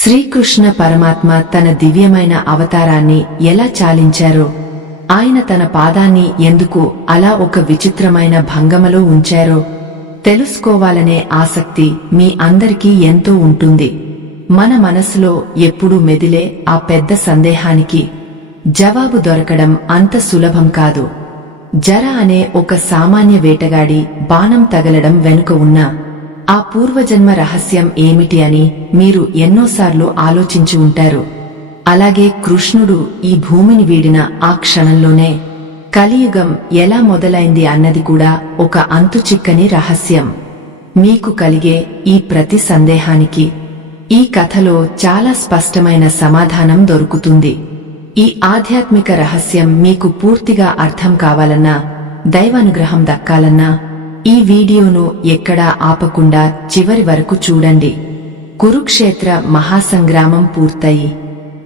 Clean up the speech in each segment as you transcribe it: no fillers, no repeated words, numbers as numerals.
శ్రీకృష్ణ పరమాత్మ తన దివ్యమైన అవతారాన్ని ఎలా చాలించారో, ఆయన తన పాదాన్ని ఎందుకు అలా ఒక విచిత్రమైన భంగమలో ఉంచారో తెలుసుకోవాలనే ఆసక్తి మీ అందరికీ ఎంతో ఉంటుంది. మన మనసులో ఎప్పుడూ మెదిలే ఆ పెద్ద సందేహానికి జవాబు దొరకడం అంత సులభం కాదు. జర అనే ఒక సామాన్య వేటగాడి బాణం తగలడం వెనుక ఉన్న ఆ పూర్వజన్మ రహస్యం ఏమిటి అని మీరు ఎన్నోసార్లు ఆలోచించి ఉంటారు. అలాగే కృష్ణుడు ఈ భూమిని వీడిన ఆ క్షణంలోనే కలియుగం ఎలా మొదలైంది అన్నది కూడా ఒక అంతుచిక్కని రహస్యం. మీకు కలిగే ఈ ప్రతి సందేహానికి ఈ కథలో చాలా స్పష్టమైన సమాధానం దొరుకుతుంది. ఈ ఆధ్యాత్మిక రహస్యం మీకు పూర్తిగా అర్థం కావాలన్నా, దైవానుగ్రహం దక్కాలన్నా ఈ వీడియోను ఎక్కడా ఆపకుండా చివరి వరకు చూడండి. కురుక్షేత్ర మహాసంగ్రామం పూర్తయి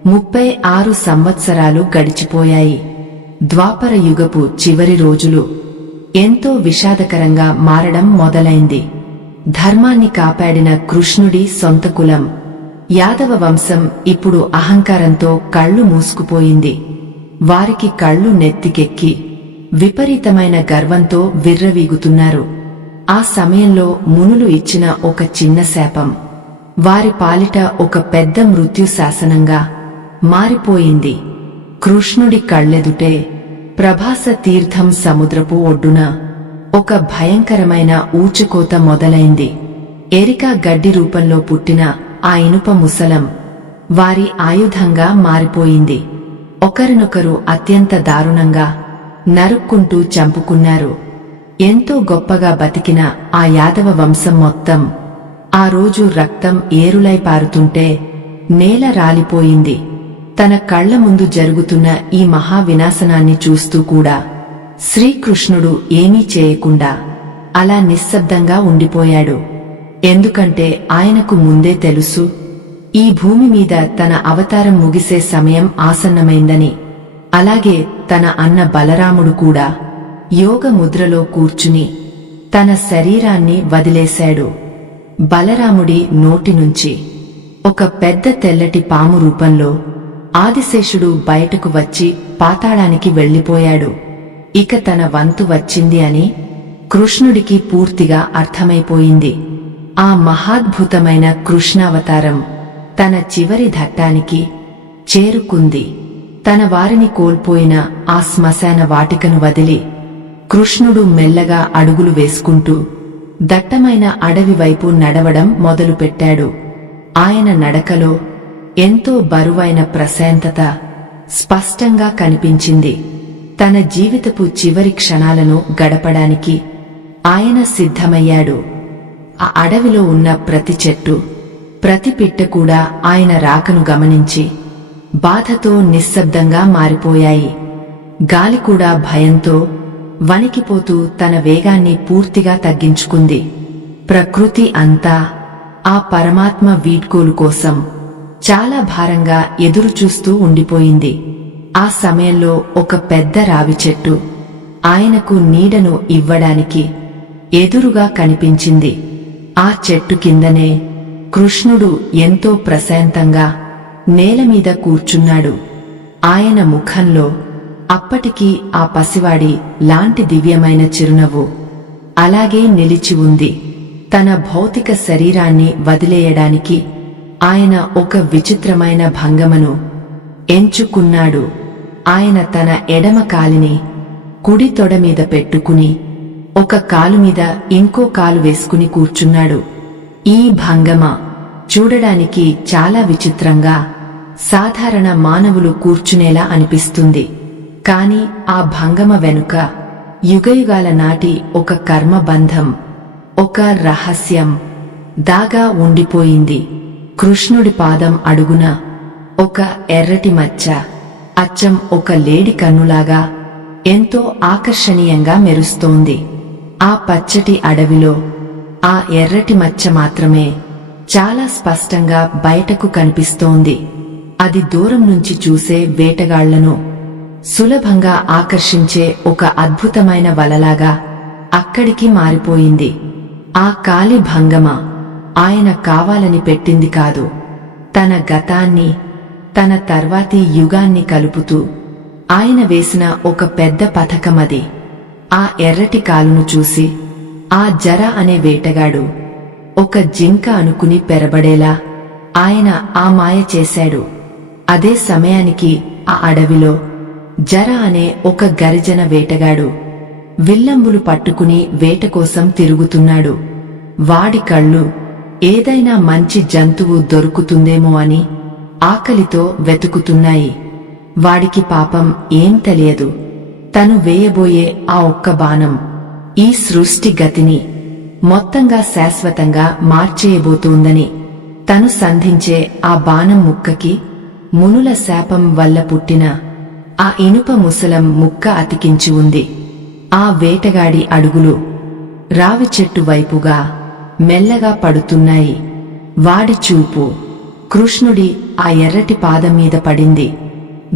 36 సంవత్సరాలు గడిచిపోయాయి. ద్వాపర యుగపు చివరి రోజులు ఎంతో విషాదకరంగా మారడం మొదలైంది. ధర్మాన్ని కాపాడిన కృష్ణుడి సొంత కులం యాదవ వంశం ఇప్పుడు అహంకారంతో కళ్ళు మూసుకుపోయింది. వారికి కళ్ళు నెత్తికెక్కి విపరీతమైన గర్వంతో విర్రవీగుతున్నారు. ఆ సమయంలో మునులు ఇచ్చిన ఒక చిన్న శాపం వారి పాలిట ఒక పెద్ద మృత్యు శాసనంగా మారిపోయింది. కృష్ణుడి కళ్ళెదుటే ప్రభాస తీర్థం సముద్రపు ఒడ్డున ఒక భయంకరమైన ఊచకోత మొదలైంది. ఎరికా గడ్డి రూపంలో పుట్టిన ఆ ఇనుప ముసలం వారి ఆయుధంగా మారిపోయింది. ఒకరినొకరు అత్యంత దారుణంగా నరుక్కుంటూ చంపుకున్నారు. ఎంతో గొప్పగా బతికిన ఆ యాదవ వంశం మొత్తం ఆ రోజు రక్తం ఏరులై పారుతుంటే నేల రాలిపోయింది. తన కళ్ల ముందు జరుగుతున్న ఈ మహా వినాశనాన్ని చూస్తూ కూడా శ్రీకృష్ణుడు ఏమీ చేయకుండా అలా నిశ్శబ్దంగా ఉండిపోయాడు. ఎందుకంటే ఆయనకు ముందే తెలుసు, ఈ భూమి మీద తన అవతారం ముగిసే సమయం ఆసన్నమైందని. అలాగే తన అన్న బలరాముడు కూడా యోగ ముద్రలో కూర్చుని తన శరీరాన్ని వదిలేశాడు. బలరాముడి నోటి నుంచి ఒక పెద్ద తెల్లటి పాము రూపంలో ఆదిశేషుడు బయటకు వచ్చి పాతాళానికి వెళ్లిపోయాడు. ఇక తన వంతు వచ్చింది అని కృష్ణుడికి పూర్తిగా అర్థమైపోయింది. ఆ మహాద్భుతమైన కృష్ణావతారం తన చివరి ఘట్టానికి చేరుకుంది. తన వారిని కోల్పోయిన ఆ శ్మశాన వాటికను వదిలి కృష్ణుడు మెల్లగా అడుగులు వేసుకుంటూ దట్టమైన అడవి వైపు నడవడం మొదలుపెట్టాడు. ఆయన నడకలో ఎంతో బరువైన ప్రశాంతత స్పష్టంగా కనిపించింది. తన జీవితపు చివరి క్షణాలను గడపడానికి ఆయన సిద్ధమయ్యాడు. ఆ అడవిలో ఉన్న ప్రతి చెట్టు, ప్రతి పిట్ట కూడా ఆయన రాకను గమనించి బాధతో నిశ్శబ్దంగా మారిపోయాయి. గాలి కూడా భయంతో వణికిపోతూ తన వేగాన్ని పూర్తిగా తగ్గించుకుంది. ప్రకృతి అంతా ఆ పరమాత్మ వీడ్కోలు కోసం చాలా భారంగా ఎదురుచూస్తూ ఉండిపోయింది. ఆ సమయంలో ఒక పెద్ద రావి చెట్టు ఆయనకు నీడను ఇవ్వడానికి ఎదురుగా కనిపించింది. ఆ చెట్టు కిందనే కృష్ణుడు ఎంతో ప్రశాంతంగా నేలమీద కూర్చున్నాడు. ఆయన ముఖంలో అప్పటికీ ఆ పసివాడి లాంటి దివ్యమైన చిరునవ్వు అలాగే నిలిచి ఉంది. తన భౌతిక శరీరాన్ని వదిలేయడానికి ఆయన ఒక విచిత్రమైన భంగమను ఎంచుకున్నాడు. ఆయన తన ఎడమ కాలిని కుడి తొడ మీద పెట్టుకుని ఒక కాలు మీద ఇంకో కాలు వేసుకుని కూర్చున్నాడు. ఈ భంగమ చూడడానికి చాలా విచిత్రంగా సాధారణ మానవులు కూర్చునేలా అనిపిస్తుంది. కాని ఆ భంగమ వెనుక యుగయుగాల నాటి ఒక కర్మబంధం, ఒక రహస్యం దాగా ఉండిపోయింది. కృష్ణుడి పాదం అడుగున ఒక ఎర్రటి మచ్చ అచ్చం ఒక లేడి కన్నులాగా ఎంతో ఆకర్షణీయంగా మెరుస్తోంది. ఆ పచ్చటి అడవిలో ఆ ఎర్రటి మచ్చ మాత్రమే చాలా స్పష్టంగా బయటకు కనిపిస్తోంది. అది దూరం నుంచి చూసే వేటగాళ్లను సులభంగా ఆకర్షించే ఒక అద్భుతమైన వలలాగా అక్కడికి మారిపోయింది. ఆ కాలి భంగమ ఆయన కావాలని పెట్టింది కాదు. తన గతాన్ని తన తర్వాతి యుగాన్ని కలుపుతూ ఆయన వేసిన ఒక పెద్ద పథకమది. ఆ ఎర్రటి కాలును చూసి ఆ జర అనే వేటగాడు ఒక జింక అనుకుని పెరబడేలా ఆయన ఆ మాయ చేశాడు. అదే సమయానికి ఆ అడవిలో జర అనే ఒక గరిజన వేటగాడు విల్లంబులు పట్టుకుని వేట కోసం తిరుగుతున్నాడు. వాడి కళ్ళు ఏదైనా మంచి జంతువు దొరుకుతుందేమో అని ఆకలితో వెతుకుతున్నాయి. వాడికి పాపం ఏం తెలియదు, తను వేయబోయే ఆ ఒక్క బాణం ఈ సృష్టి గతిని మొత్తంగా శాశ్వతంగా మార్చేయబోతోందని. తను సంధించే ఆ బాణం ముక్కకి మునుల శాపం వల్ల పుట్టిన ఆ ఇనుప ముసలం ముక్క అతికించి ఉంది. ఆ వేటగాడి అడుగులు రావి చెట్టు వైపుగా మెల్లగా పడుతున్నాయి. వాడి చూపు కృష్ణుడి ఆ ఎర్రటి పాదం మీద పడింది.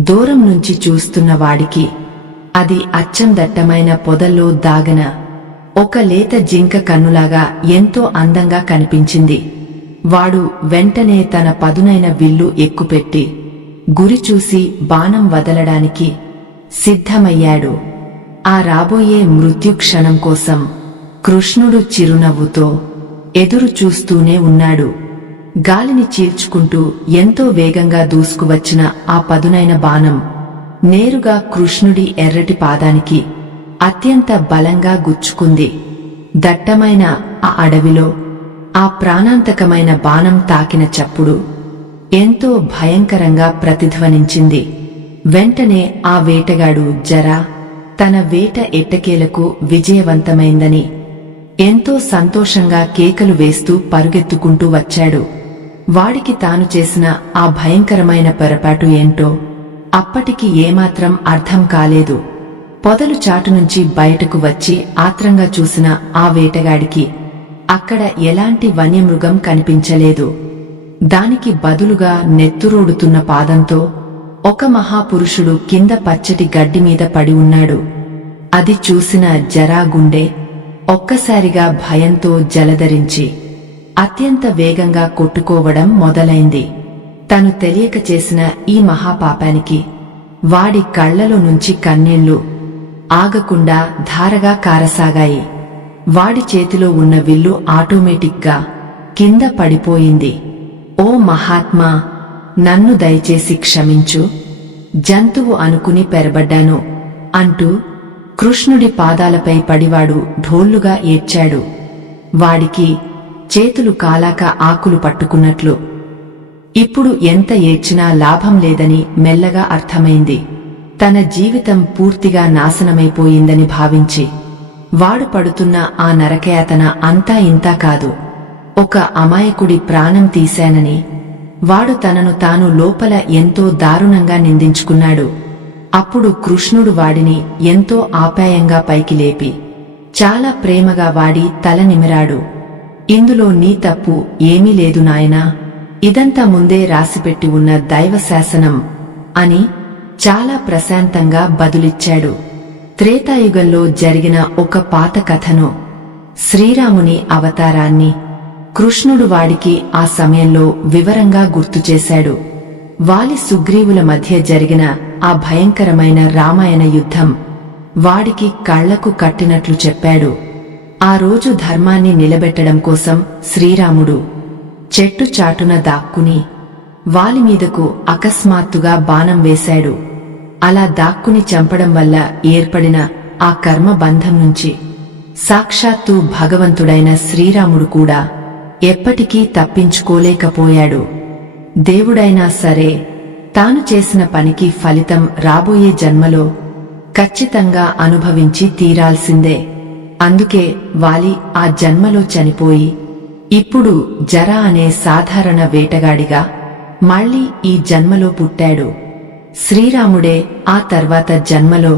దూరం నుంచి చూస్తున్న వాడికి అది అచ్చం దట్టమైన పొదల్లో దాగన ఒక లేత జింక కన్నులాగా ఎంతో అందంగా కనిపించింది. వాడు వెంటనే తన పదునైన విల్లు ఎక్కుపెట్టి గురి చూసి బాణం వదలడానికి సిద్ధమయ్యాడు. ఆ రాబోయే మృత్యుక్షణం కోసం కృష్ణుడు చిరునవ్వుతో ఎదురు చూస్తూనే ఉన్నాడు. గాలిని చీల్చుకుంటూ ఎంతో వేగంగా దూసుకువచ్చిన ఆ పదునైన బాణం నేరుగా కృష్ణుడి ఎర్రటి పాదానికి అత్యంత బలంగా గుచ్చుకుంది. దట్టమైన ఆ అడవిలో ఆ ప్రాణాంతకమైన బాణం తాకిన చప్పుడు ఎంతో భయంకరంగా ప్రతిధ్వనించింది. వెంటనే ఆ వేటగాడు జరా తన వేట ఎట్టకేలకు విజయవంతమైందని ఎంతో సంతోషంగా కేకలు వేస్తూ పరుగెత్తుకుంటూ వచ్చాడు. వాడికి తాను చేసిన ఆ భయంకరమైన పొరపాటు ఏంటో అప్పటికి ఏమాత్రం అర్థం కాలేదు. పొదలు చాటునుంచి బయటకు వచ్చి ఆత్రంగా చూసిన ఆ వేటగాడికి అక్కడ ఎలాంటి వన్యమృగం కనిపించలేదు. దానికి బదులుగా నెత్తురోడుతున్న పాదంతో ఒక మహాపురుషుడు కింద పచ్చటి గడ్డి మీద పడి ఉన్నాడు. అది చూసిన జరా గుండె ఒక్కసారిగా భయంతో జలధరించి అత్యంత వేగంగా కొట్టుకోవడం మొదలైంది. తను తెలియక చేసిన ఈ మహాపాపానికి వాడి కళ్లలో నుంచి కన్నీళ్లు ఆగకుండా ధారగా కారసాగాయి. వాడి చేతిలో ఉన్న విల్లు ఆటోమేటిక్గా కింద పడిపోయింది. ఓ మహాత్మా, నన్ను దయచేసి క్షమించు, జంతువు అనుకుని పెరబడ్డాను అంటూ కృష్ణుడి పాదాలపై పడివాడు ఢోళ్లుగా ఏడ్చాడు. వాడికి చేతులు కాలాక ఆకులు పట్టుకున్నట్లు. ఇప్పుడు ఎంత ఏడ్చినా లాభం లేదని మెల్లగా అర్థమైంది. తన జీవితం పూర్తిగా నాశనమైపోయిందని భావించి వాడు పడుతున్న ఆ నరకయాతన అంతా ఇంతా కాదు, ఒక అమాయకుడి ప్రాణం తీశానని వాడు తనను తాను లోపల ఎంతో దారుణంగా నిందించుకున్నాడు. అప్పుడు కృష్ణుడు వాడిని ఎంతో ఆప్యాయంగా పైకి లేపి చాలా ప్రేమగా వాడి తల నిమిరాడు. ఇందులో నీ తప్పు ఏమీ లేదు నాయనా, ఇదంతా ముందే రాసిపెట్టి ఉన్న దైవ శాసనం అని చాలా ప్రశాంతంగా బదులిచ్చాడు. త్రేతాయుగంలో జరిగిన ఒక పాత కథను, శ్రీరాముని అవతారాన్ని కృష్ణుడు వాడికి ఆ సమయంలో వివరంగా గుర్తుచేశాడు. వాలి సుగ్రీవుల మధ్య జరిగిన ఆ భయంకరమైన రామాయణ యుద్ధం వాడికి కళ్లకు కట్టినట్లు చెప్పాడు. ఆ రోజు ధర్మాన్ని నిలబెట్టడం కోసం శ్రీరాముడు చెట్టు చాటున దాక్కుని వాలి మీదకు అకస్మాత్తుగా బాణం వేశాడు. అలా దాక్కుని చంపడం వల్ల ఏర్పడిన ఆ కర్మ బంధం నుంచి సాక్షాత్తు భగవంతుడైన శ్రీరాముడు కూడా ఎప్పటికీ తప్పించుకోలేకపోయాడు. దేవుడైనా సరే తాను చేసిన పనికి ఫలితం రాబోయే జన్మలో ఖచ్చితంగా అనుభవించి తీరాల్సిందే. అందుకే వాలి ఆ జన్మలో చనిపోయి ఇప్పుడు జరా అనే సాధారణ వేటగాడిగా మళ్లీ ఈ జన్మలో పుట్టాడు. శ్రీరాముడే ఆ తర్వాత జన్మలో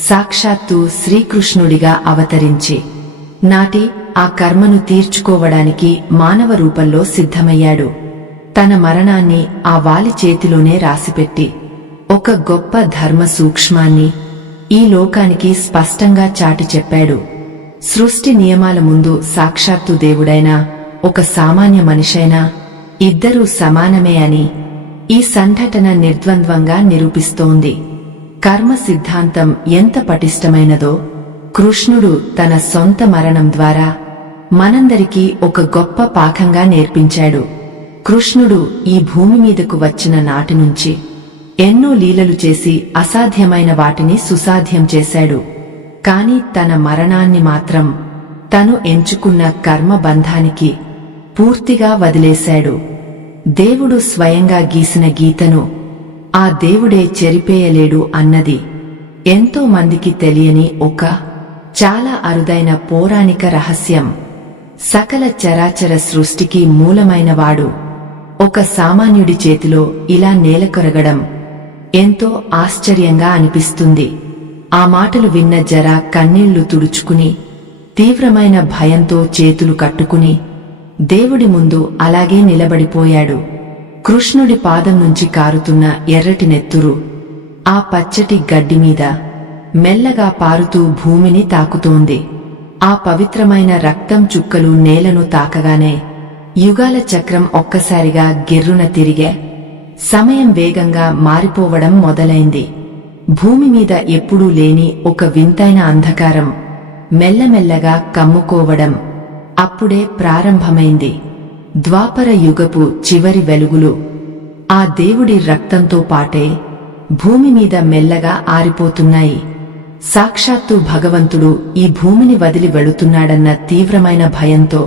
సాక్షాత్తు శ్రీకృష్ణుడిగా అవతరించి నాటి ఆ కర్మను తీర్చుకోవడానికి మానవ రూపంలో సిద్ధమయ్యాడు. తన మరణాన్ని ఆ వాలి చేతిలోనే రాసిపెట్టి ఒక గొప్ప ధర్మ సూక్ష్మాన్ని ఈ లోకానికి స్పష్టంగా చాటి చెప్పాడు. సృష్టి నియమాల ముందు సాక్షాత్తు దేవుడైనా ఒక సామాన్య మనిషైనా ఇద్దరూ సమానమే అని ఈ సంఘటన నిర్ద్వంద్వంగా నిరూపిస్తోంది. కర్మ సిద్ధాంతం ఎంత పటిష్టమైనదో కృష్ణుడు తన సొంత మరణం ద్వారా మనందరికీ ఒక గొప్ప పాఠంగా నేర్పించాడు. కృష్ణుడు ఈ భూమి మీదకు వచ్చిన నాటి నుంచి ఎన్నో లీలలు చేసి అసాధ్యమైన వాటిని సుసాధ్యం చేశాడు. కాని తన మరణాన్ని మాత్రం తను ఎంచుకున్న కర్మ బంధానికి పూర్తిగా వదిలేశాడు. దేవుడు స్వయంగా గీసిన గీతను ఆ దేవుడే చెరిపేయలేడు అన్నది ఎంతో మందికి తెలియని ఒక చాలా అరుదైన పౌరాణిక రహస్యం. సకల చరాచర సృష్టికి మూలమైనవాడు ఒక సామాన్యుడి చేతిలో ఇలా నేలకొరగడం ఎంతో ఆశ్చర్యంగా అనిపిస్తుంది. ఆ మాటలు విన్న జరా కన్నీళ్లు తుడుచుకుని తీవ్రమైన భయంతో చేతులు కట్టుకుని దేవుడి ముందు అలాగే నిలబడిపోయాడు. కృష్ణుడి పాదం నుంచి కారుతున్న ఎర్రటి నెత్తురు ఆ పచ్చటి గడ్డిమీద మెల్లగా పారుతూ భూమిని తాకుతోంది. ఆ పవిత్రమైన రక్తం చుక్కలు నేలను తాకగానే యుగాల చక్రం ఒక్కసారిగా గిర్రున తిరిగే సమయం వేగంగా మారిపోవడం మొదలైంది. భూమి మీద ఎప్పుడూ లేని ఒక వింతైన అంధకారం మెల్లమెల్లగా కమ్ముకోవడం అప్పుడే ప్రారంభమైంది. ద్వాపర యుగపు చివరి వెలుగులు ఆ దేవుడి రక్తంతో పాటే భూమి మీద మెల్లగా ఆరిపోతున్నాయి. సాక్షాత్తు భగవంతుడు ఈ భూమిని వదిలి వెళుతున్నాడన్న తీవ్రమైన భయంతో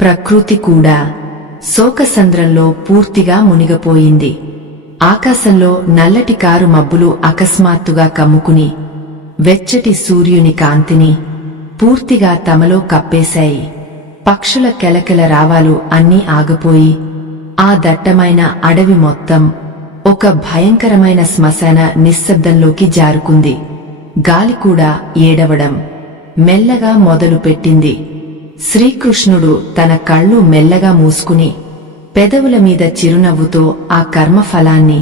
ప్రకృతి కూడా శోకసంద్రంలో పూర్తిగా మునిగిపోయింది. ఆకాశంలో నల్లటి కారు మబ్బులు అకస్మాత్తుగా కమ్ముకుని వెచ్చటి సూర్యుని కాంతిని పూర్తిగా తమలో కప్పేశాయి. పక్షుల కెలకెల రావాలు అన్నీ ఆగిపోయి ఆ దట్టమైన అడవి మొత్తం ఒక భయంకరమైన శ్మశాన నిశ్శబ్దంలోకి జారుకుంది. గాలి కూడా ఏడవడం మెల్లగా మొదలుపెట్టింది. శ్రీకృష్ణుడు తన కళ్ళు మెల్లగా మూసుకుని పెదవుల మీద చిరునవ్వుతో ఆ కర్మఫలాన్ని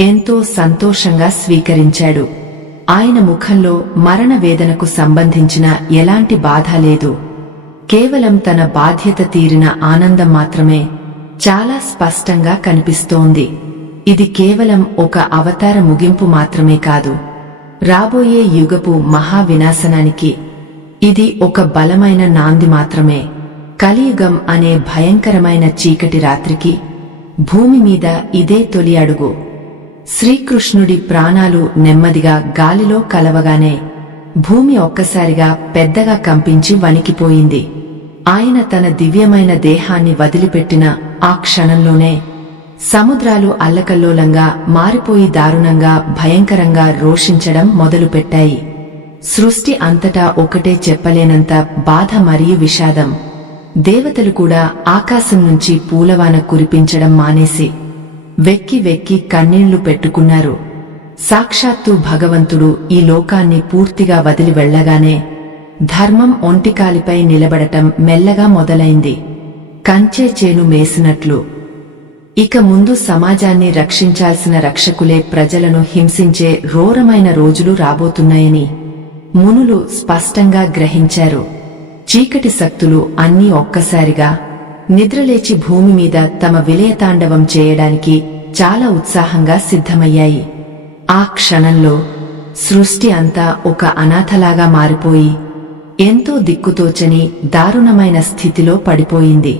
ఎంతో సంతోషంగా స్వీకరించాడు. ఆయన ముఖంలో మరణ వేదనకు సంబంధించిన ఎలాంటి బాధ లేదు. కేవలం తన బాధ్యత తీరిన ఆనందం మాత్రమే చాలా స్పష్టంగా కనిపిస్తోంది. ఇది కేవలం ఒక అవతార ముగింపు మాత్రమే కాదు, రాబోయే యుగపు మహావినాశనానికి ఇది ఒక బలమైన నాంది మాత్రమే. కలియుగం అనే భయంకరమైన చీకటి రాత్రికి భూమి మీద ఇదే తొలి అడుగు. శ్రీకృష్ణుడి ప్రాణాలు నెమ్మదిగా గాలిలో కలవగానే భూమి ఒక్కసారిగా పెద్దగా కంపించి వణికిపోయింది. ఆయన తన దివ్యమైన దేహాన్ని వదిలిపెట్టిన ఆ క్షణంలోనే సముద్రాలు అల్లకల్లోలంగా మారిపోయి దారుణంగా భయంకరంగా రోషించడం మొదలుపెట్టాయి. సృష్టి అంతటా ఒకటే చెప్పలేనంత బాధ మరియు విషాదం. దేవతలు కూడా ఆకాశం నుంచి పూలవాన కురిపించడం మానేసి వెక్కి వెక్కి కన్నీళ్లు పెట్టుకున్నారు. సాక్షాత్తు భగవంతుడు ఈ లోకాన్ని పూర్తిగా వదిలి వెళ్లగానే ధర్మం ఒంటికాలిపై నిలబడటం మెల్లగా మొదలైంది. కంచే చేను మేసినట్లు ఇక ముందు సమాజాన్ని రక్షించాల్సిన రక్షకులే ప్రజలను హింసించే ఘోరమైన రోజులు రాబోతున్నాయని మునులు స్పష్టంగా గ్రహించారు. చీకటి శక్తులు అన్నీ ఒక్కసారిగా నిద్రలేచి భూమి మీద తమ విలయతాండవం చేయడానికి చాలా ఉత్సాహంగా సిద్ధమయ్యాయి. ఆ క్షణంలో సృష్టి అంతా ఒక అనాథలాగా మారిపోయి ఎంతో దిక్కుతోచని దారుణమైన స్థితిలో పడిపోయింది.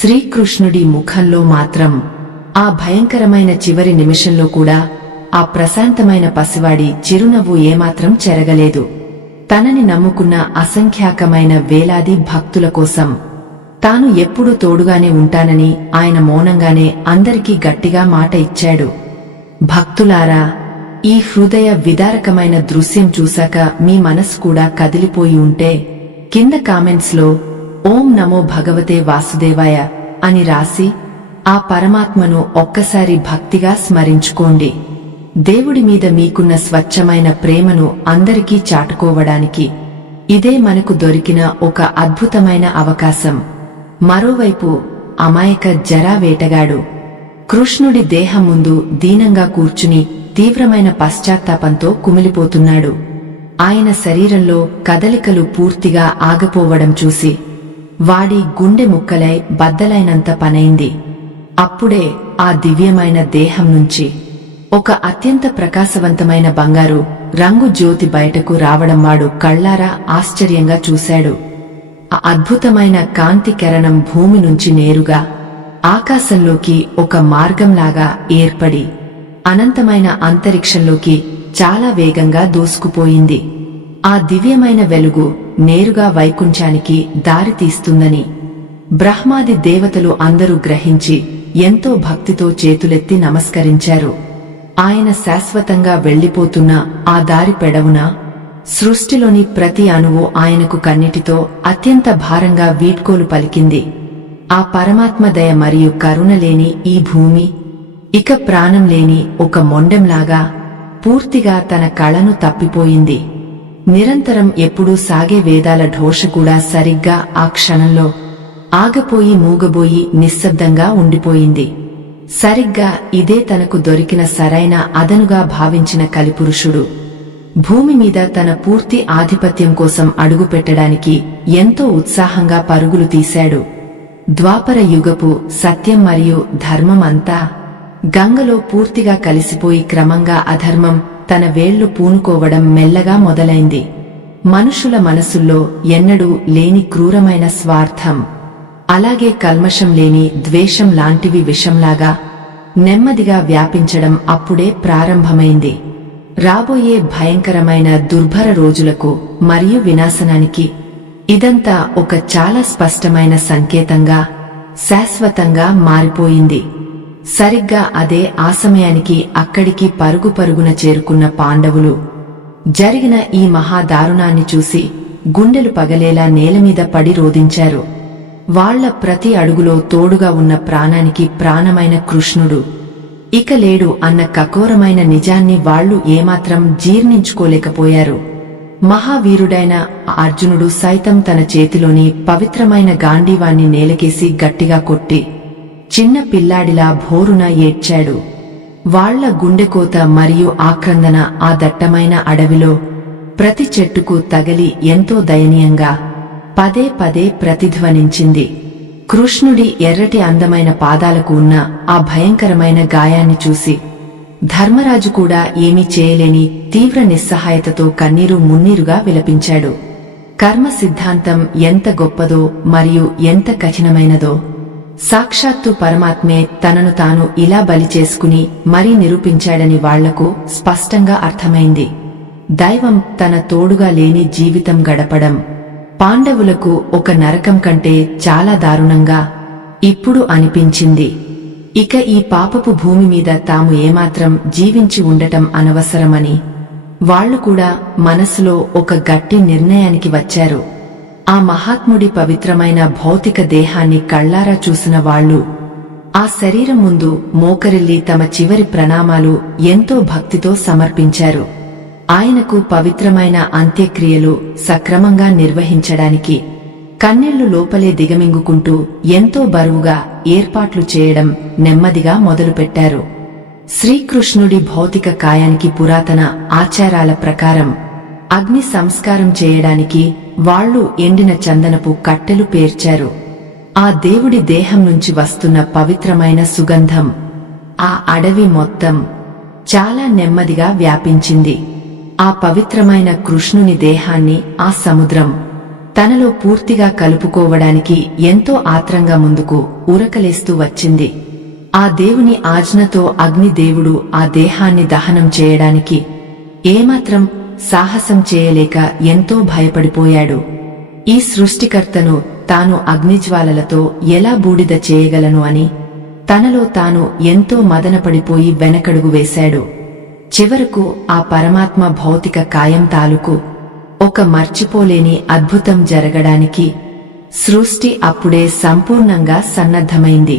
శ్రీకృష్ణుడి ముఖంలో మాత్రం ఆ భయంకరమైన చివరి నిమిషంలో కూడా ఆ ప్రశాంతమైన పసివాడి చిరునవ్వు ఏమాత్రం చెరగలేదు. తనని నమ్ముకున్న అసంఖ్యాకమైన వేలాది భక్తుల కోసం తాను ఎప్పుడూ తోడుగానే ఉంటానని ఆయన మౌనంగానే అందరికీ గట్టిగా మాట ఇచ్చాడు. భక్తులారా, ఈ హృదయ విదారకమైన దృశ్యం చూశాక మీ మనసు కూడా కదిలిపోయి ఉంటే కింద కామెంట్స్ లో ఓం నమో భగవతే వాసుదేవాయ అని రాసి ఆ పరమాత్మను ఒక్కసారి భక్తిగా స్మరించుకోండి. దేవుడి మీద మీకున్న స్వచ్ఛమైన ప్రేమను అందరికీ చాటుకోవడానికి ఇదే మనకు దొరికిన ఒక అద్భుతమైన అవకాశం. మరోవైపు అమాయక జరా వేటగాడు కృష్ణుడి దేహం ముందు దీనంగా కూర్చుని తీవ్రమైన పశ్చాత్తాపంతో కుమిలిపోతున్నాడు. ఆయన శరీరంలో కదలికలు పూర్తిగా ఆగిపోవడం చూసి వాడి గుండె ముక్కలై బద్దలైనంత పనైంది. అప్పుడే ఆ దివ్యమైన దేహం నుంచి ఒక అత్యంత ప్రకాశవంతమైన బంగారు రంగు జ్యోతి బయటకు రావడం వాడు కళ్ళారా ఆశ్చర్యంగా చూశాడు. ఆ అద్భుతమైన కాంతి కిరణం భూమి నుంచి నేరుగా ఆకాశంలోకి ఒక మార్గంలాగా ఏర్పడి అనంతమైన అంతరిక్షంలోకి చాలా వేగంగా దూసుకుపోయింది. ఆ దివ్యమైన వెలుగు నేరుగా వైకుంఠానికి దారి తీస్తుందని బ్రహ్మాది దేవతలు అందరూ గ్రహించి ఎంతో భక్తితో చేతులెత్తి నమస్కరించారు. ఆయన శాశ్వతంగా వెళ్లిపోతున్న ఆ దారి పెడవున సృష్టిలోని ప్రతి అణువు ఆయనకు కన్నిటితో అత్యంత భారంగా వీడ్కోలు పలికింది. ఆ పరమాత్మ దయ మరియు కరుణ లేని ఈ భూమి ఇక ప్రాణం లేని ఒక మొండెంలాగా పూర్తిగా తన కళను తప్పిపోయింది. నిరంతరం ఎప్పుడూ సాగే వేదాల ఘోష కూడా సరిగ్గా ఆ క్షణంలో ఆగపోయి మూగబోయి నిశ్శబ్దంగా ఉండిపోయింది. సరిగ్గా ఇదే తనకు దొరికిన సరైన అదనుగా భావించిన కలిపురుషుడు భూమి మీద తన పూర్తి ఆధిపత్యం కోసం అడుగుపెట్టడానికి ఎంతో ఉత్సాహంగా పరుగులు తీశాడు. ద్వాపర యుగపు సత్యం మరియు ధర్మం అంతా గంగలో పూర్తిగా కలిసిపోయి క్రమంగా అధర్మం తన వేళ్లు పూనుకోవడం మెల్లగా మొదలైంది. మనుషుల మనసుల్లో ఎన్నడూ లేని క్రూరమైన స్వార్థం, అలాగే కల్మషం లేని ద్వేషం లాంటివి విషంలాగా నెమ్మదిగా వ్యాపించడం అప్పుడే ప్రారంభమైంది. రాబోయే భయంకరమైన దుర్భర రోజులకు మరియు వినాశనానికి ఇదంతా ఒక చాలా స్పష్టమైన సంకేతంగా శాశ్వతంగా మారిపోయింది. సరిగ్గా అదే ఆ సమయానికి అక్కడికి పరుగు పరుగున చేరుకున్న పాండవులు జరిగిన ఈ మహాదారుణాన్ని చూసి గుండెలు పగలేలా నేలమీద పడి రోదించారు. వాళ్ల ప్రతి అడుగులో తోడుగా ఉన్న ప్రాణానికి ప్రాణమైన కృష్ణుడు ఇక లేడు అన్న కఠోరమైన నిజాన్ని వాళ్లు ఏమాత్రం జీర్ణించుకోలేకపోయారు. మహావీరుడైన అర్జునుడు సైతం తన చేతిలోని పవిత్రమైన గాంధీవాన్ని నేలకేసి గట్టిగా కొట్టి చిన్న పిల్లాడిలా భోరున ఏడ్చాడు. వాళ్ల గుండెకోత మరియు ఆక్రందన ఆ దట్టమైన అడవిలో ప్రతి చెట్టుకు తగిలి ఎంతో దయనీయంగా పదే పదే ప్రతిధ్వనించింది. కృష్ణుడి ఎర్రటి అందమైన పాదాలకు ఉన్న ఆ భయంకరమైన గాయాన్ని చూసి ధర్మరాజు కూడా ఏమీ చేయలేని తీవ్ర నిస్సహాయతతో కన్నీరు మున్నీరుగా విలపించాడు. కర్మ సిద్ధాంతం ఎంత గొప్పదో మరియు ఎంత కఠినమైనదో సాక్షాత్తు పరమాత్మే తనను తాను ఇలా బలి చేసుకుని మరీ నిరూపించాడని వాళ్లకు స్పష్టంగా అర్థమైంది. దైవం తన తోడుగా లేని జీవితం గడపడం పాండవులకు ఒక నరకం కంటే చాలా దారుణంగా ఇప్పుడు అనిపించింది. ఇక ఈ పాపపు భూమి మీద తాము ఏమాత్రం జీవించి ఉండటం అనవసరమని వాళ్లు కూడా మనసులో ఒక గట్టి నిర్ణయానికి వచ్చారు. ఆ మహాత్ముడి పవిత్రమైన భౌతిక దేహాన్ని కళ్లారా చూసిన వాళ్లు ఆ శరీరం ముందు మోకరిల్లి తమ చివరి ప్రణామాలు ఎంతో భక్తితో సమర్పించారు. ఆయనకు పవిత్రమైన అంత్యక్రియలు సక్రమంగా నిర్వహించడానికి కన్నీళ్లు లోపలే దిగమింగుకుంటూ ఎంతో బరువుగా ఏర్పాట్లు చేయడం నెమ్మదిగా మొదలుపెట్టారు. శ్రీకృష్ణుడి భౌతిక కాయానికి పురాతన ఆచారాల ప్రకారం అగ్ని సంస్కారం చేయడానికి వాళ్లు ఎండిన చందనపు కట్టెలు పేర్చారు. ఆ దేవుడి దేహం నుంచి వస్తున్న పవిత్రమైన సుగంధం ఆ అడవి మొత్తం చాలా నెమ్మదిగా వ్యాపించింది. ఆ పవిత్రమైన కృష్ణుని దేహాన్ని ఆ సముద్రం తనలో పూర్తిగా కలుపుకోవడానికి ఎంతో ఆత్రంగా ముందుకు ఉరకలేస్తూ వచ్చింది. ఆ దేవుని ఆజ్ఞతో అగ్నిదేవుడు ఆ దేహాన్ని దహనం చేయడానికి ఏమాత్రం సాహసం చేయలేక ఎంతో భయపడిపోయాడు. ఈ సృష్టికర్తను తాను అగ్నిజ్వాలలతో ఎలా బూడిద చేయగలను అని తనలో తాను ఎంతో మదనపడిపోయి వెనకడుగు వేశాడు. చివరకు ఆ పరమాత్మ భౌతిక కాయం తాలూకు ఒక మర్చిపోలేని అద్భుతం జరగడానికి సృష్టి అప్పుడే సంపూర్ణంగా సన్నద్ధమైంది.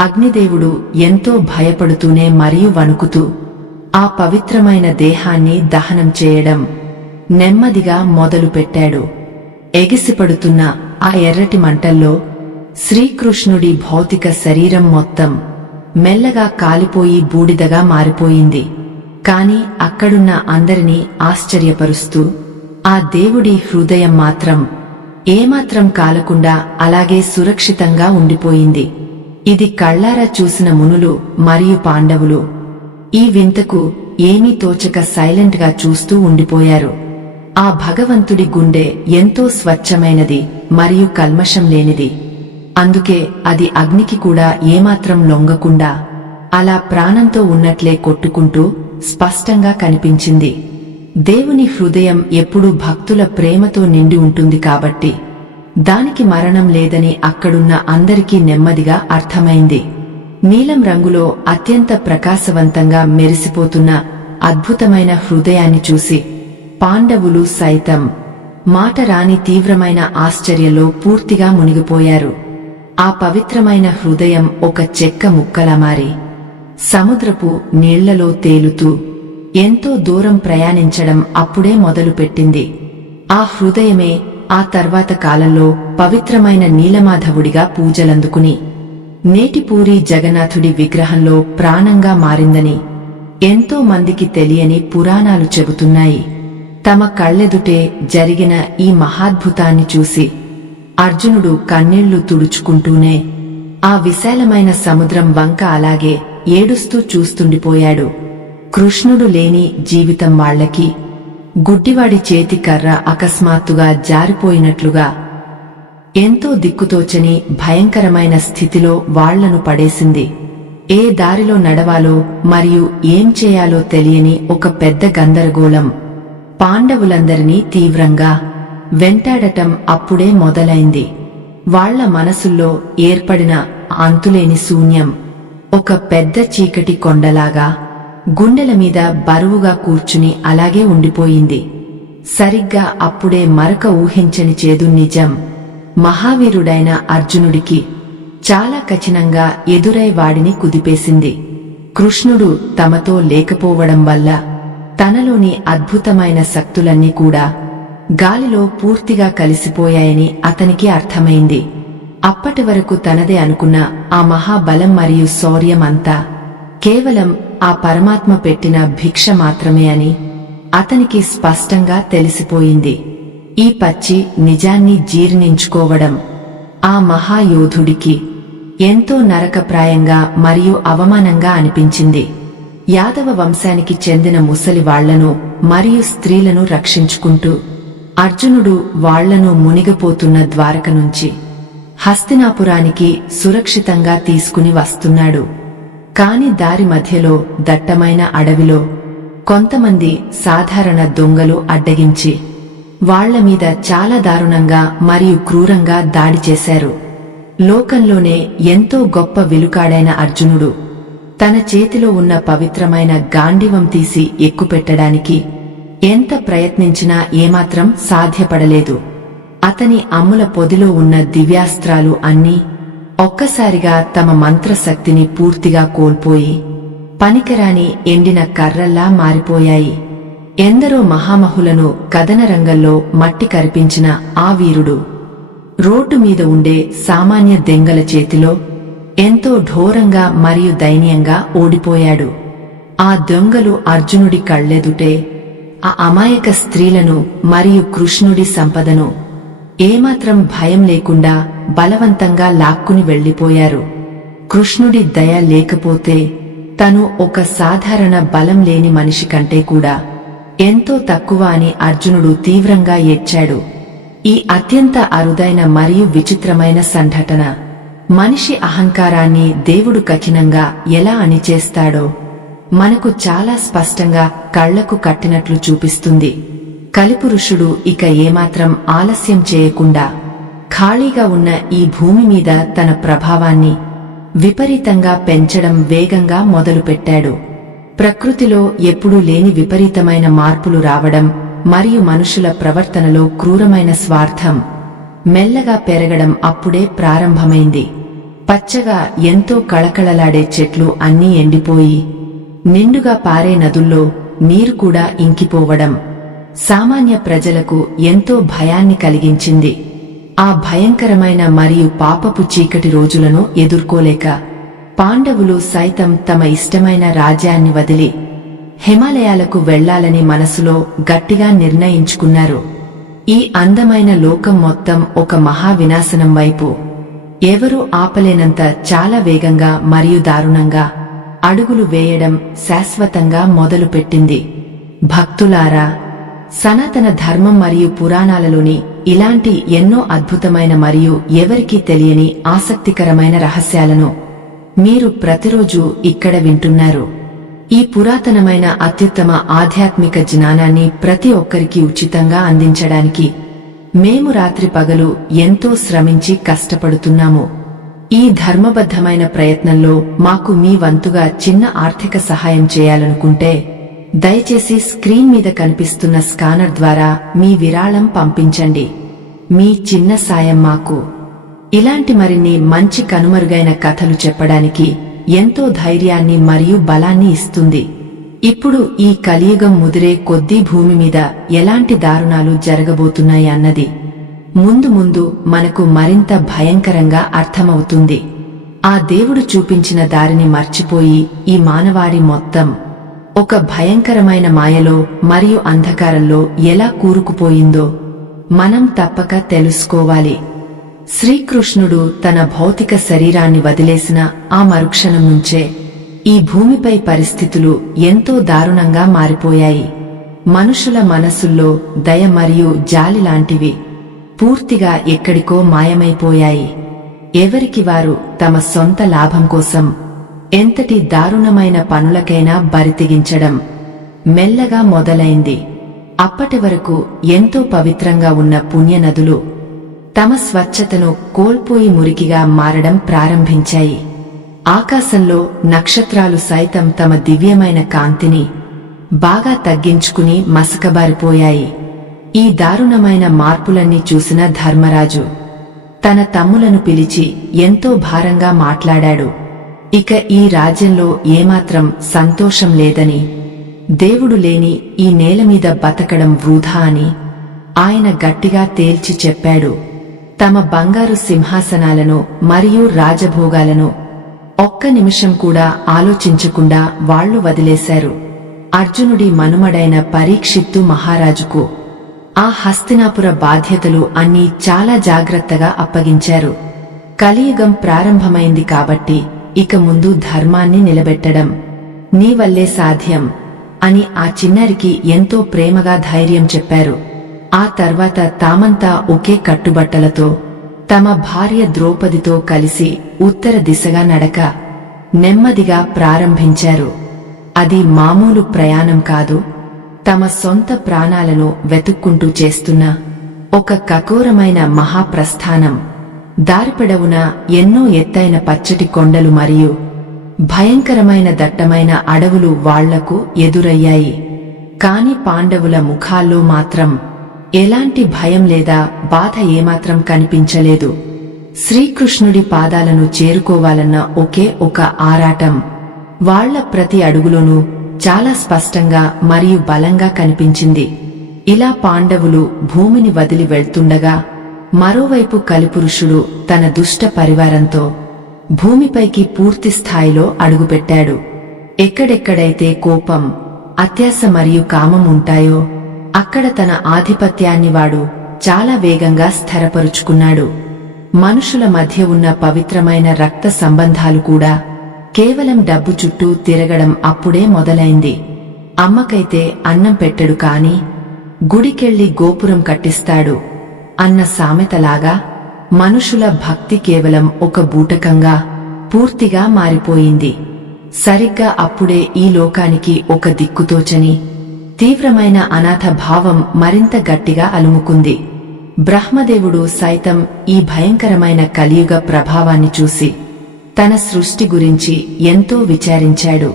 అగ్నిదేవుడు ఎంతో భయపడుతూనే మరియు వణుకుతూ ఆ పవిత్రమైన దేహాన్ని దహనం చేయడం నెమ్మదిగా మొదలుపెట్టాడు. ఎగిసిపడుతున్న ఆ ఎర్రటి మంటల్లో శ్రీకృష్ణుడి భౌతిక శరీరం మొత్తం మెల్లగా కాలిపోయి బూడిదగా మారిపోయింది. కాని అక్కడున్న అందరినీ ఆశ్చర్యపరుస్తూ ఆ దేవుడి హృదయం మాత్రం ఏమాత్రం కాలకుండా అలాగే సురక్షితంగా ఉండిపోయింది. ఇది కళ్ళారా చూసిన మునులు మరియు పాండవులు ఈ వింతకు ఏమీ తోచక సైలెంట్ గా చూస్తూ ఉండిపోయారు. ఆ భగవంతుడి గుండె ఎంతో స్వచ్ఛమైనది మరియు కల్మషం లేనిది. అందుకే అది అగ్నికి కూడా ఏమాత్రం లొంగకుండా అలా ప్రాణంతో ఉన్నట్లే కొట్టుకుంటూ స్పష్టంగా కనిపించింది. దేవుని హృదయం ఎప్పుడూ భక్తుల ప్రేమతో నిండి ఉంటుంది కాబట్టి దానికి మరణం లేదని అక్కడున్న అందరికీ నెమ్మదిగా అర్థమైంది. నీలం రంగులో అత్యంత ప్రకాశవంతంగా మెరిసిపోతున్న అద్భుతమైన హృదయాన్ని చూసి పాండవులు సైతం మాట రాని తీవ్రమైన ఆశ్చర్యంలో పూర్తిగా మునిగిపోయారు. ఆ పవిత్రమైన హృదయం ఒక చెక్క ముక్కలా మారి సముద్రపు నీళ్లలో తేలుతూ ఎంతో దూరం ప్రయాణించడం అప్పుడే మొదలుపెట్టింది. ఆ హృదయమే ఆ తర్వాత కాలంలో పవిత్రమైన నీలమాధవుడిగా పూజలందుకుని నేటి పూరీ జగన్నాథుడి విగ్రహంలో ప్రాణంగా మారిందని ఎంతో మందికి తెలియని పురాణాలు చెబుతున్నాయి. తమ కళ్ళెదుటే జరిగిన ఈ మహాద్భుతాన్ని చూసి అర్జునుడు కన్నీళ్లు తుడుచుకుంటూనే ఆ విశాలమైన సముద్రం వంక అలాగే ఏడుస్తూ చూస్తుండిపోయాడు. కృష్ణుడు లేని జీవితం వాళ్లకి గుడ్డివాడి చేతి కర్ర అకస్మాత్తుగా జారిపోయినట్లుగా ఎంతో దిక్కుతోచని భయంకరమైన స్థితిలో వాళ్లను పడేసింది. ఏ దారిలో నడవాలో మరియు ఏం చేయాలో తెలియని ఒక పెద్ద గందరగోళం పాండవులందరినీ తీవ్రంగా వెంటాడటం అప్పుడే మొదలైంది. వాళ్ల మనసుల్లో ఏర్పడిన అంతులేని శూన్యం ఒక పెద్ద చీకటి కొండలాగా గుండెల మీద బరువుగా కూర్చుని అలాగే ఉండిపోయింది. సరిగ్గా అప్పుడే మరొక ఊహించని చేదు నిజం మహావీరుడైన అర్జునుడికి చాలా కఠినంగా ఎదురై వాడిని కుదిపేసింది. కృష్ణుడు తమతో లేకపోవడం వల్ల తనలోని అద్భుతమైన శక్తులన్నీ కూడా గాలిలో పూర్తిగా కలిసిపోయాయని అతనికి అర్థమైంది. అప్పటి వరకు తనదే అనుకున్న ఆ మహాబలం మరియు శౌర్యం అంతా కేవలం ఆ పరమాత్మ పెట్టిన భిక్ష మాత్రమే అని అతనికి స్పష్టంగా తెలిసిపోయింది. ఈ పచ్చి నిజాన్ని జీర్ణించుకోవడం ఆ మహాయోధుడికి ఎంతో నరకప్రాయంగా మరియు అవమానంగా అనిపించింది. యాదవ వంశానికి చెందిన ముసలి వాళ్లను మరియు స్త్రీలను రక్షించుకుంటూ అర్జునుడు వాళ్లను మునిగిపోతున్న ద్వారక నుంచి హస్తినాపురానికి సురక్షితంగా తీసుకుని వస్తున్నాడు. కాని దారి మధ్యలో దట్టమైన అడవిలో కొంతమంది సాధారణ దొంగలు అడ్డగించి వాళ్లమీద చాలా దారుణంగా మరియు క్రూరంగా దాడి చేశారు. లోకంలోనే ఎంతో గొప్ప విలుకాడైన అర్జునుడు తన చేతిలో ఉన్న పవిత్రమైన గాండివం తీసి ఎక్కుపెట్టడానికి ఎంత ప్రయత్నించినా ఏమాత్రం సాధ్యపడలేదు. అతని అమ్ముల పొదిలో ఉన్న దివ్యాస్త్రాలు అన్నీ ఒక్కసారిగా తమ మంత్రశక్తిని పూర్తిగా కోల్పోయి పనికిరాని ఎండిన కర్రల్లా మారిపోయాయి. ఎందరో మహామహులను కదనరంగంలో మట్టి కరిపించిన ఆ వీరుడు రోడ్డు మీద ఉండే సామాన్య దెంగల చేతిలో ఎంతో ఘోరంగా మరియు దయనీయంగా ఓడిపోయాడు. ఆ దొంగలు అర్జునుడి కళ్లెదుటే ఆ అమాయక స్త్రీలను మరియు కృష్ణుడి సంపదను ఏమాత్రం భయం లేకుండా బలవంతంగా లాక్కుని వెళ్లిపోయారు. కృష్ణుడి దయ లేకపోతే తను ఒక సాధారణ బలం లేని మనిషి కంటే కూడా ఎంతో తక్కువ అని అర్జునుడు తీవ్రంగా ఏడ్చాడు. ఈ అత్యంత అరుదైన మరియు విచిత్రమైన సంఘటన మనిషి అహంకారాన్ని దేవుడు కఠినంగా ఎలా అణిచేస్తాడో మనకు చాలా స్పష్టంగా కళ్లకు కట్టినట్లు చూపిస్తుంది. కలిపురుషుడు ఇక ఏమాత్రం ఆలస్యం చేయకుండా ఖాళీగా ఉన్న ఈ భూమి మీద తన ప్రభావాన్ని విపరీతంగా పెంచడం వేగంగా మొదలుపెట్టాడు. ప్రకృతిలో ఎప్పుడూ లేని విపరీతమైన మార్పులు రావడం మరియు మనుషుల ప్రవర్తనలో క్రూరమైన స్వార్థం మెల్లగా పెరగడం అప్పుడే ప్రారంభమైంది. పచ్చగా ఎంతో కళకళలాడే చెట్లు అన్నీ ఎండిపోయి నిండుగా పారే నదుల్లో నీరు కూడా ఇంకిపోవడం సామాన్య ప్రజలకు ఎంతో భయాన్ని కలిగించింది. ఆ భయంకరమైన మరియు పాపపు చీకటి రోజులను ఎదుర్కోలేక పాండవులు సైతం తమ ఇష్టమైన రాజ్యాన్ని వదిలి హిమాలయాలకు వెళ్లాలని మనసులో గట్టిగా నిర్ణయించుకున్నారు. ఈ అందమైన లోకం మొత్తం ఒక మహా వినాశనం వైపు ఎవరూ ఆపలేనంత చాలా వేగంగా మరియు దారుణంగా అడుగులు వేయడం శాశ్వతంగా మొదలుపెట్టింది. భక్తులారా, సనాతన ధర్మం మరియు పురాణాలలోని ఇలాంటి ఎన్నో అద్భుతమైన మరియు ఎవరికీ తెలియని ఆసక్తికరమైన రహస్యాలను మీరు ప్రతిరోజు ఇక్కడ వింటున్నారు. ఈ పురాతనమైన అత్యుత్తమ ఆధ్యాత్మిక జ్ఞానాన్ని ప్రతి ఒక్కరికి ఉచితంగా అందించడానికి మేము రాత్రి పగలు ఎంతో శ్రమించి కష్టపడుతున్నాము. ఈ ధర్మబద్ధమైన ప్రయత్నంలో మాకు మీ వంతుగా చిన్న ఆర్థిక సహాయం చేయాలనుకుంటే దయచేసి స్క్రీన్ మీద కనిపిస్తున్న స్కానర్ ద్వారా మీ విరాళం పంపించండి. మీ చిన్న సాయం మాకు ఇలాంటి మరిన్ని మంచి కనుమరుగైన కథలు చెప్పడానికి ఎంతో ధైర్యాన్ని మరియు బలాన్ని ఇస్తుంది. ఇప్పుడు ఈ కలియుగం ముదిరే కొద్దీ భూమి మీద ఎలాంటి దారుణాలు జరగబోతున్నాయి అన్నది ముందు ముందు మనకు మరింత భయంకరంగా అర్థమవుతుంది. ఆ దేవుడు చూపించిన దారిని మర్చిపోయి ఈ మానవాడి మొత్తం ఒక భయంకరమైన మాయలో మరియు అంధకారంలో ఎలా కూరుకుపోయిందో మనం తప్పక తెలుసుకోవాలి. శ్రీకృష్ణుడు తన భౌతిక శరీరాన్ని వదిలేసిన ఆ మరుక్షణం నుంచే ఈ భూమిపై పరిస్థితులు ఎంతో దారుణంగా మారిపోయాయి. మనుషుల మనసుల్లో దయ మరియు జాలి లాంటివి పూర్తిగా ఎక్కడికో మాయమైపోయాయి. ఎవరికి వారు తమ సొంత లాభం కోసం ఎంతటి దారుణమైన పనులకైనా బరితెగించడం మెల్లగా మొదలైంది. అప్పటి వరకు ఎంతో పవిత్రంగా ఉన్న పుణ్యనదులు తమ స్వచ్ఛతను కోల్పోయి మురికిగా మారడం ప్రారంభించాయి. ఆకాశంలో నక్షత్రాలు సైతం తమ దివ్యమైన కాంతిని బాగా తగ్గించుకుని మసకబారిపోయాయి. ఈ దారుణమైన మార్పులన్నీ చూసిన ధర్మరాజు తన తమ్ములను పిలిచి ఎంతో భారంగా మాట్లాడాడు. ఇక ఈ రాజ్యంలో ఏమాత్రం సంతోషం లేదని, దేవుడు లేని ఈ నేలమీద బతకడం వృధా అని ఆయన గట్టిగా తేల్చి చెప్పాడు. తమ బంగారు సింహాసనాలను మరియు రాజభోగాలను ఒక్క నిమిషం కూడా ఆలోచించకుండా వాళ్లు వదిలేశారు. అర్జునుడి మనుమడైన పరీక్షిత్తు మహారాజుకు ఆ హస్తినాపుర బాధ్యతలు అన్నీ చాలా జాగ్రత్తగా అప్పగించారు. కలియుగం ప్రారంభమైంది కాబట్టి ఇక ముందు ధర్మాన్ని నిలబెట్టడం నీ వల్లే సాధ్యం అని ఆ చిన్నారికి ఎంతో ప్రేమగా ధైర్యం చెప్పారు. ఆ తర్వాత తామంతా ఒకే కట్టుబట్టలతో తమ భార్య ద్రౌపదితో కలిసి ఉత్తర దిశగా నడక నెమ్మదిగా ప్రారంభించారు. అది మామూలు ప్రయాణం కాదు, తమ సొంత ప్రాణాలను వెతుక్కుంటూ చేస్తున్న ఒక కఠోరమైన మహాప్రస్థానం. దారిపొడవున ఎన్నో ఎత్తైన పచ్చటి కొండలు మరియు భయంకరమైన దట్టమైన అడవులు వాళ్లకు ఎదురయ్యాయి. కాని పాండవుల ముఖాల్లో మాత్రం ఎలాంటి భయం లేదా బాధ ఏమాత్రం కనిపించలేదు. శ్రీకృష్ణుడి పాదాలను చేరుకోవాలన్న ఒకే ఒక ఆరాటం వాళ్ల ప్రతి అడుగులోనూ చాలా స్పష్టంగా మరియు బలంగా కనిపించింది. ఇలా పాండవులు భూమిని వదిలి వెళ్తుండగా మరోవైపు కలిపురుషుడు తన దుష్ట పరివారంతో భూమిపైకి పూర్తి స్థాయిలో అడుగుపెట్టాడు. ఎక్కడెక్కడైతే కోపం, అత్యాశ మరియు కామం ఉంటాయో అక్కడ తన ఆధిపత్యాన్ని వాడు చాలా వేగంగా స్థిరపరుచుకున్నాడు. మనుషుల మధ్య ఉన్న పవిత్రమైన రక్త సంబంధాలు కూడా కేవలం డబ్బు చుట్టూ తిరగడం అప్పుడే మొదలైంది. అమ్మకైతే అన్నం పెట్టడు కాని గుడికెళ్లి గోపురం కట్టిస్తాడు అన్న సామెతలాగా మనుషుల భక్తి కేవలం ఒక బూటకంగా పూర్తిగా మారిపోయింది. సరిగ్గా అప్పుడే ఈ లోకానికి ఒక దిక్కుతోచని తీవ్రమైన అనాథ భావం మరింత గట్టిగా అలుముకుంది. బ్రహ్మదేవుడు సైతం ఈ భయంకరమైన కలియుగ ప్రభావాన్ని చూసి తన సృష్టి గురించి ఎంతో విచారించాడు.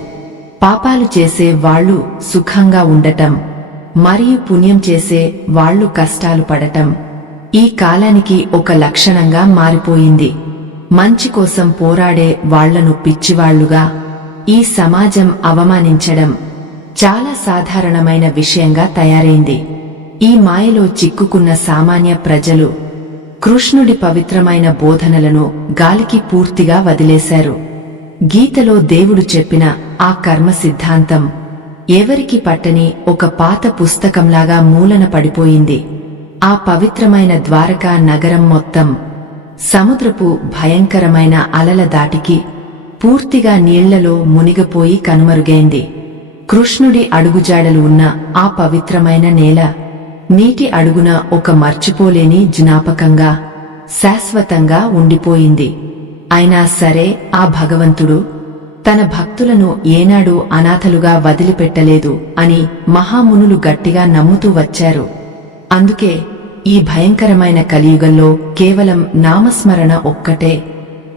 పాపాలు చేసే వాళ్లు సుఖంగా ఉండటం మరియు పుణ్యం చేసే వాళ్లు కష్టాలు పడటం ఈ కాలానికి ఒక లక్షణంగా మారిపోయింది. మంచి కోసం పోరాడే వాళ్లను పిచ్చివాళ్లుగా ఈ సమాజం అవమానించడం చాలా సాధారణమైన విషయంగా తయారైంది. ఈ మాయలో చిక్కుకున్న సామాన్య ప్రజలు కృష్ణుడి పవిత్రమైన బోధనలను గాలికి పూర్తిగా వదిలేశారు. గీతలో దేవుడు చెప్పిన ఆ కర్మ సిద్ధాంతం ఎవరికి పట్టని ఒక పాత పుస్తకంలాగా మూలన పడిపోయింది. ఆ పవిత్రమైన ద్వారకా నగరం మొత్తం సముద్రపు భయంకరమైన అలల దాటికి పూర్తిగా నీళ్లలో మునిగిపోయి కనుమరుగైంది. కృష్ణుడి అడుగుజాడలు ఉన్న ఆ పవిత్రమైన నేల నీటి అడుగున ఒక మర్చిపోలేని జ్ఞాపకంగా శాశ్వతంగా ఉండిపోయింది. అయినా సరే ఆ భగవంతుడు తన భక్తులను ఏనాడూ అనాథలుగా వదిలిపెట్టలేదు అని మహామునులు గట్టిగా నమ్ముతూ వచ్చారు. అందుకే ఈ భయంకరమైన కలియుగంలో కేవలం నామస్మరణ ఒక్కటే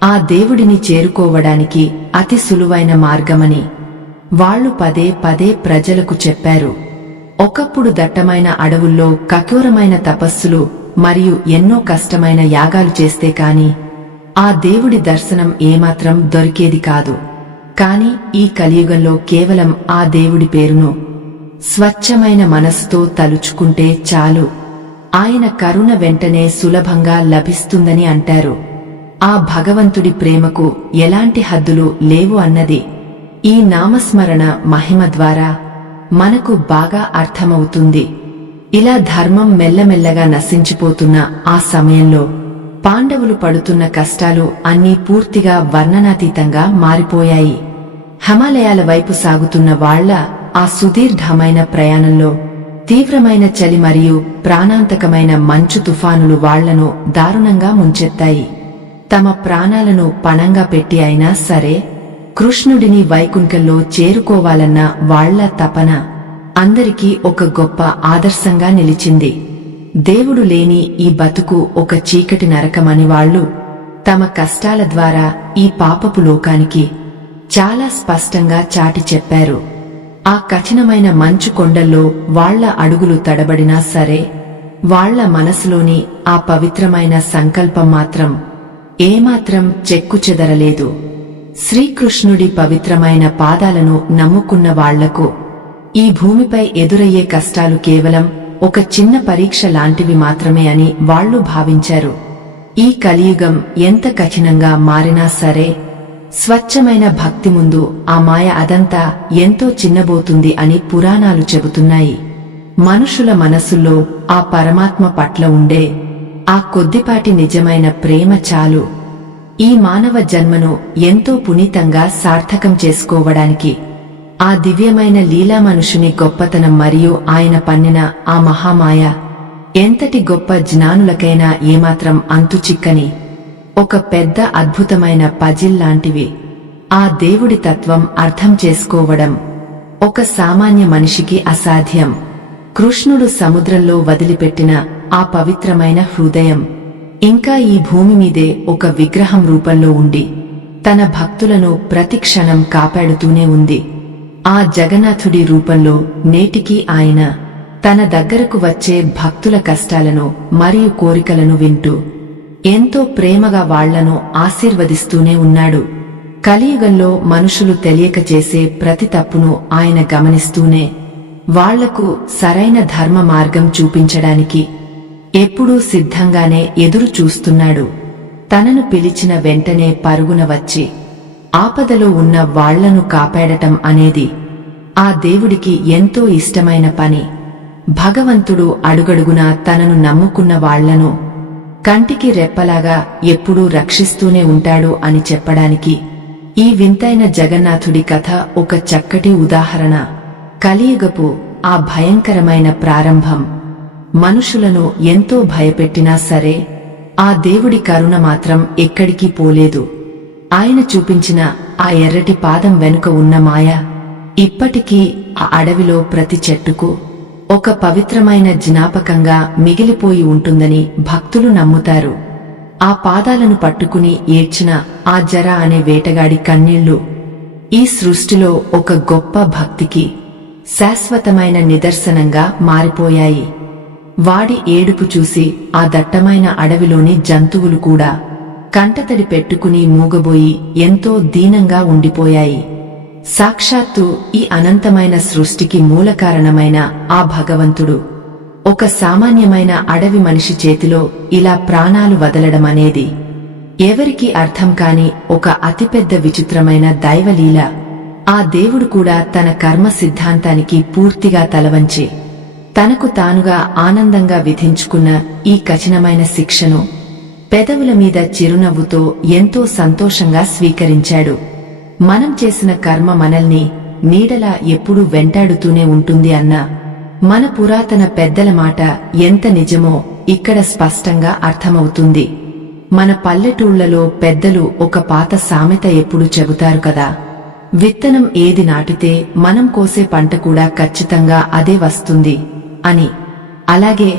ఆ దేవుడిని చేరుకోవడానికి అతి సులువైన మార్గమని వాళ్లు పదే పదే ప్రజలకు చెప్పారు. ఒకప్పుడు దట్టమైన అడవుల్లో కఠోరమైన తపస్సులు మరియు ఎన్నో కష్టమైన యాగాలు చేస్తే కాని ఆ దేవుడి దర్శనం ఏమాత్రం దొరికేది కాదు. కాని ఈ కలియుగంలో కేవలం ఆ దేవుడి పేరును స్వచ్ఛమైన మనస్సుతో తలుచుకుంటే చాలు, ఆయన కరుణ వెంటనే సులభంగా లభిస్తుందని అంటారు. ఆ భగవంతుడి ప్రేమకు ఎలాంటి హద్దులు లేవు అన్నది ఈ నామస్మరణ మహిమ ద్వారా మనకు బాగా అర్థమవుతుంది. ఇలా ధర్మం మెల్లమెల్లగా నశించిపోతున్న ఆ సమయంలో పాండవులు పడుతున్న కష్టాలు అన్నీ పూర్తిగా వర్ణనాతీతంగా మారిపోయాయి. హిమాలయాల వైపు సాగుతున్న వాళ్ల ఆ సుదీర్ఘమైన ప్రయాణంలో తీవ్రమైన చలి మరియు ప్రాణాంతకమైన మంచు తుఫానులు వాళ్లను దారుణంగా ముంచెత్తాయి. తమ ప్రాణాలను పణంగా పెట్టి అయినా సరే కృష్ణుడిని వైకుంఠంలో చేరుకోవాలన్న వాళ్ల తపన అందరికీ ఒక గొప్ప ఆదర్శంగా నిలిచింది. దేవుడు లేని ఈ బతుకు ఒక చీకటి నరకమని వాళ్లు తమ కష్టాల ద్వారా ఈ పాపపు లోకానికి చాలా స్పష్టంగా చాటి చెప్పారు. ఆ కఠినమైన మంచు కొండల్లో వాళ్ల అడుగులు తడబడినా సరే వాళ్ల మనసులోని ఆ పవిత్రమైన సంకల్పం మాత్రం ఏమాత్రం చెక్కుచెదరలేదు. శ్రీకృష్ణుడి పవిత్రమైన పాదాలను నమ్ముకున్న వాళ్లకు ఈ భూమిపై ఎదురయ్యే కష్టాలు కేవలం ఒక చిన్న పరీక్ష లాంటివి మాత్రమే అని వాళ్లు భావించారు. ఈ కలియుగం ఎంత కఠినంగా మారినా సరే స్వచ్ఛమైన భక్తి ముందు ఆ మాయ అదంతా ఎంతో చిన్నబోతుంది అని పురాణాలు చెబుతున్నాయి. మనుషుల మనసుల్లో ఆ పరమాత్మ పట్ల ఉండే ఆ కొద్దిపాటి నిజమైన ప్రేమ చాలు ఈ మానవ జన్మను ఎంతో పునీతంగా సార్థకం చేసుకోవడానికి. ఆ దివ్యమైన లీలా మనుషుని గొప్పతనం మరియు ఆయన పన్నిన ఆ మహామాయ ఎంతటి గొప్ప జ్ఞానులకైనా ఏమాత్రం అంతుచిక్కని ఒక పెద్ద అద్భుతమైన పజిల్ లాంటివి. ఆ దేవుడి తత్వం అర్థం చేసుకోవడం ఒక సామాన్య మనిషికి అసాధ్యం. కృష్ణుడు సముద్రంలో వదిలిపెట్టిన ఆ పవిత్రమైన హృదయం ఇంకా ఈ భూమి మీదే ఒక విగ్రహం రూపంలో ఉండి తన భక్తులను ప్రతిక్షణం కాపాడుతూనే ఉంది. ఆ జగన్నాథుడి రూపంలో నేటికీ ఆయన తన దగ్గరకు వచ్చే భక్తుల కష్టాలను మరియు కోరికలను వింటూ ఎంతో ప్రేమగా వాళ్లను ఆశీర్వదిస్తూనే ఉన్నాడు. కలియుగంలో మనుషులు తెలియక చేసే ప్రతి తప్పును ఆయన గమనిస్తూనే వాళ్లకు సరైన ధర్మ మార్గం చూపించడానికి ఎప్పుడూ సిద్ధంగానే ఎదురు చూస్తున్నాడు. తనను పిలిచిన వెంటనే పరుగున వచ్చి ఆపదలో ఉన్న వాళ్లను కాపాడటం అనేది ఆ దేవుడికి ఎంతో ఇష్టమైన పని. భగవంతుడు అడుగడుగునా తనను నమ్ముకున్న వాళ్లను కంటికి రెప్పలాగా ఎప్పుడూ రక్షిస్తూనే ఉంటాడు అని చెప్పడానికి ఈ వింతైన జగన్నాథుడి కథ ఒక చక్కటి ఉదాహరణ. కలియుగపు ఆ భయంకరమైన ప్రారంభం మనుషులను ఎంతో భయపెట్టినా సరే ఆ దేవుడి కరుణ మాత్రం ఎక్కడికి పోలేదు. ఆయన చూపించిన ఆ ఎర్రటి పాదం వెనుక ఉన్న మాయ ఇప్పటికీ ఆ అడవిలో ప్రతి చెట్టుకు ఒక పవిత్రమైన జ్ఞాపకంగా మిగిలిపోయి ఉంటుందని భక్తులు నమ్ముతారు. ఆ పాదాలను పట్టుకుని ఏడ్చిన ఆ జర అనే వేటగాడి కన్నీళ్లు ఈ సృష్టిలో ఒక గొప్ప భక్తికి శాశ్వతమైన నిదర్శనంగా మారిపోయాయి. వాడి ఏడుపు చూసి ఆ దట్టమైన అడవిలోని జంతువులు కూడా కంటతడి పెట్టుకుని మూగబోయి ఎంతో దీనంగా ఉండిపోయాయి. సాక్షాత్తు ఈ అనంతమైన సృష్టికి మూలకారణమైన ఆ భగవంతుడు ఒక సామాన్యమైన అడవి మనిషి చేతిలో ఇలా ప్రాణాలు వదలడమనేది ఎవరికీ అర్థం కాని ఒక అతిపెద్ద విచిత్రమైన దైవలీల. ఆ దేవుడు కూడా తన కర్మ సిద్ధాంతానికి పూర్తిగా తలవంచి తనకు తానుగా ఆనందంగా విధించుకున్న ఈ కఠినమైన శిక్షను పెదవుల మీద చిరునవ్వుతో ఎంతో సంతోషంగా స్వీకరించాడు. మనం చేసిన కర్మ మనల్ని నీడలా ఎప్పుడూ వెంటాడుతూనే ఉంటుంది అన్న మన పురాతన పెద్దల మాట ఎంత నిజమో ఇక్కడ స్పష్టంగా అర్థమవుతుంది. మన పల్లెటూళ్లలో పెద్దలు ఒక పాత సామెత ఎప్పుడు చెబుతారు కదా, విత్తనం ఏది నాటితే మనం కోసే పంట కూడా ఖచ్చితంగా అదే వస్తుంది అని. అలాగే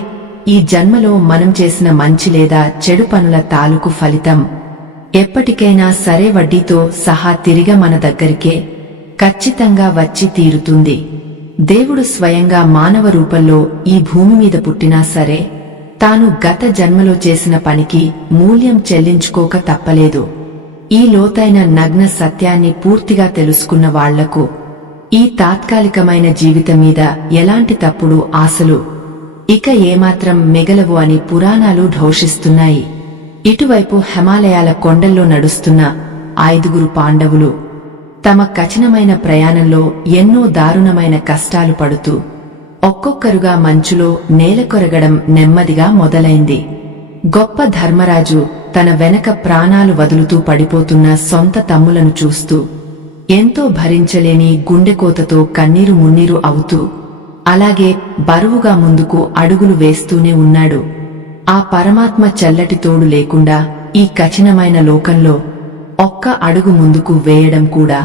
ఈ జన్మలో మనం చేసిన మంచి లేదా చెడు పనుల తాలూకు ఫలితం ఎప్పటికైనా సరే వడ్డీతో సహా తిరిగి మన దగ్గరికే ఖచ్చితంగా వచ్చి తీరుతుంది. దేవుడు స్వయంగా మానవ రూపంలో ఈ భూమి మీద పుట్టినా సరే తాను గత జన్మలో చేసిన పనికి మూల్యం చెల్లించుకోక తప్పలేదు. ఈ లోతైన నగ్న సత్యాన్ని పూర్తిగా తెలుసుకున్న వాళ్లకు ఈ తాత్కాలికమైన జీవితం మీద ఎలాంటి తప్పుడు ఆశలు ఇక ఏమాత్రం మిగలవు అని పురాణాలు ఘోషిస్తున్నాయి. ఇటువైపు హిమాలయాల కొండల్లో నడుస్తున్న 5 పాండవులు తమ కఠినమైన ప్రయాణంలో ఎన్నో దారుణమైన కష్టాలు పడుతూ ఒక్కొక్కరుగా మంచులో నేలకొరగడం నెమ్మదిగా మొదలైంది. గొప్ప ధర్మరాజు తన వెనక ప్రాణాలు వదులుతూ పడిపోతున్న సొంత తమ్ములను చూస్తూ ఎంతో భరించలేని గుండెకోతతో కన్నీరు మున్నీరు అవుతూ అలాగే బరువుగా ముందుకు అడుగులు వేస్తూనే ఉన్నాడు. ఆ పరమాత్మ చల్లటి తోడు లేకుండా ఈ కఠినమైన లోకంలో ఒక్క అడుగు ముందుకు వేయడం కూడా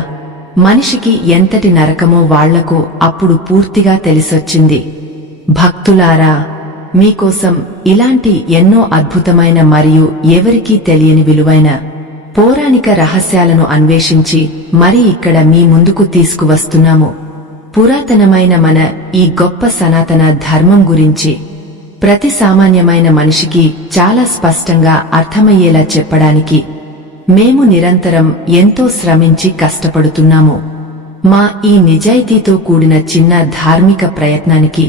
మనిషికి ఎంతటి నరకమో వాళ్లకు అప్పుడు పూర్తిగా తెలిసొచ్చింది. భక్తులారా, మీకోసం ఇలాంటి ఎన్నో అద్భుతమైన మరియు ఎవరికీ తెలియని విలువైన పౌరాణిక రహస్యాలను అన్వేషించి మరి ఇక్కడ మీ ముందుకు తీసుకువస్తున్నాము. పురాతనమైన మన ఈ గొప్ప సనాతన ధర్మం గురించి ప్రతి సామాన్యమైన మనిషికి చాలా స్పష్టంగా అర్థమయ్యేలా చెప్పడానికి మేము నిరంతరం ఎంతో శ్రమించి కష్టపడుతున్నాము. మా ఈ నిజాయితీతో కూడిన చిన్న ధార్మిక ప్రయత్నానికి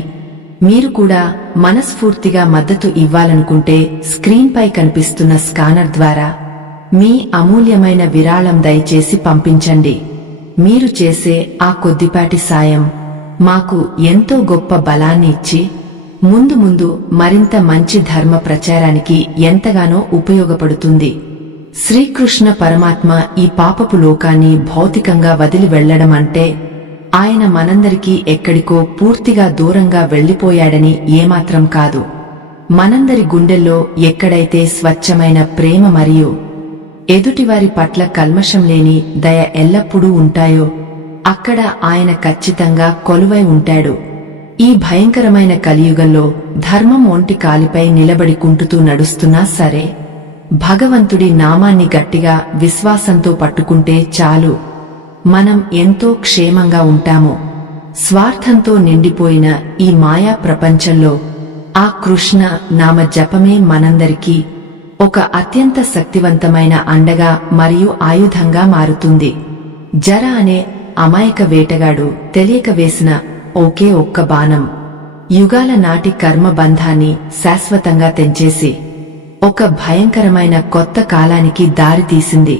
మీరు కూడా మనస్ఫూర్తిగా మద్దతు ఇవ్వాలనుకుంటే స్క్రీన్పై కనిపిస్తున్న స్కానర్ ద్వారా మీ అమూల్యమైన విరాళం దయచేసి పంపించండి. మీరు చేసే ఆ కొద్దిపాటి సాయం మాకు ఎంతో గొప్ప బలాన్ని ఇచ్చి ముందు ముందు మరింత మంచి ధర్మ ప్రచారానికి ఎంతగానో ఉపయోగపడుతుంది. శ్రీకృష్ణ పరమాత్మ ఈ పాపపు లోకాన్ని భౌతికంగా వదిలి వెళ్లడం అంటే ఆయన మనందరికీ ఎక్కడికో పూర్తిగా దూరంగా వెళ్లిపోయాడని ఏమాత్రం కాదు. మనందరి గుండెల్లో ఎక్కడైతే స్వచ్ఛమైన ప్రేమ మరియు ఎదుటివారి పట్ల కల్మషం లేని దయ ఎల్లప్పుడూ ఉంటాయో అక్కడ ఆయన ఖచ్చితంగా కొలువై ఉంటాడు. ఈ భయంకరమైన కలియుగంలో ధర్మం ఒంటి కాలిపై నిలబడి కుంటుతూ నడుస్తున్నా సరే భగవంతుడి నామాన్ని గట్టిగా విశ్వాసంతో పట్టుకుంటే చాలు, మనం ఎంతో క్షేమంగా ఉంటాము. స్వార్థంతో నిండిపోయిన ఈ మాయా ప్రపంచంలో ఆ కృష్ణ నామ జపమే మనందరికీ ఒక అత్యంత శక్తివంతమైన అండగా మరియు ఆయుధంగా మారుతుంది. జర అనే అమాయక వేటగాడు తెలియక వేసిన ఒకే ఒక్క బాణం యుగాల నాటి కర్మబంధాన్ని శాశ్వతంగా తెంచేసి ఒక భయంకరమైన కొత్త కాలానికి దారితీసింది.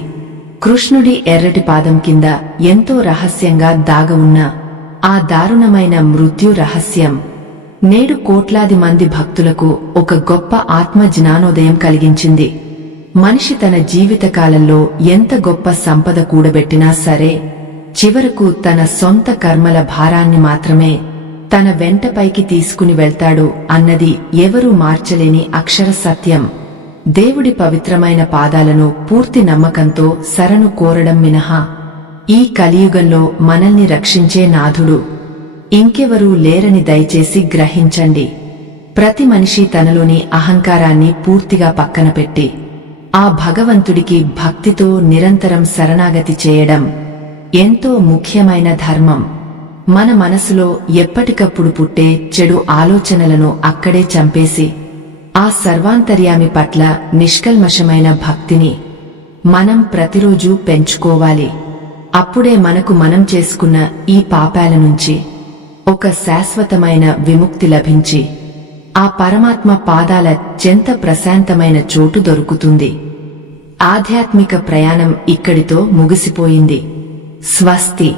కృష్ణుడి ఎర్రటి పాదం కింద ఎంతో రహస్యంగా దాగవున్న ఆ దారుణమైన మృత్యు రహస్యం నేడు కోట్లాది మంది భక్తులకు ఒక గొప్ప ఆత్మ జ్ఞానోదయం కలిగించింది. మనిషి తన జీవితకాలంలో ఎంత గొప్ప సంపద కూడబెట్టినా సరే చివరకు తన సొంత కర్మల భారాన్ని మాత్రమే తన వెంటపైకి తీసుకుని వెళ్తాడు అన్నది ఎవరూ మార్చలేని అక్షర సత్యం. దేవుడి పవిత్రమైన పాదాలను పూర్తి నమ్మకంతో శరణు కోరడం మినహా ఈ కలియుగంలో మనల్ని రక్షించే నాథుడు ఇంకెవరూ లేరని దయచేసి గ్రహించండి. ప్రతి మనిషి తనలోని అహంకారాన్ని పూర్తిగా పక్కన పెట్టి ఆ భగవంతుడికి భక్తితో నిరంతరం శరణాగతి చేయడం ఎంతో ముఖ్యమైన ధర్మం. మన మనసులో ఎప్పటికప్పుడు పుట్టే చెడు ఆలోచనలను అక్కడే చంపేసి ఆ సర్వాంతర్యామి పట్ల నిష్కల్మషమైన భక్తిని మనం ప్రతిరోజూ పెంచుకోవాలి. అప్పుడే మనకు మనం చేసుకున్న ఈ పాపాల నుంచి ఒక శాశ్వతమైన విముక్తి లభించి ఆ పరమాత్మ పాదాల చెంత ప్రశాంతమైన చోటు దొరుకుతుంది. ఆధ్యాత్మిక ప్రయాణం ఇక్కడితో ముగిసిపోయింది. స్వస్తి.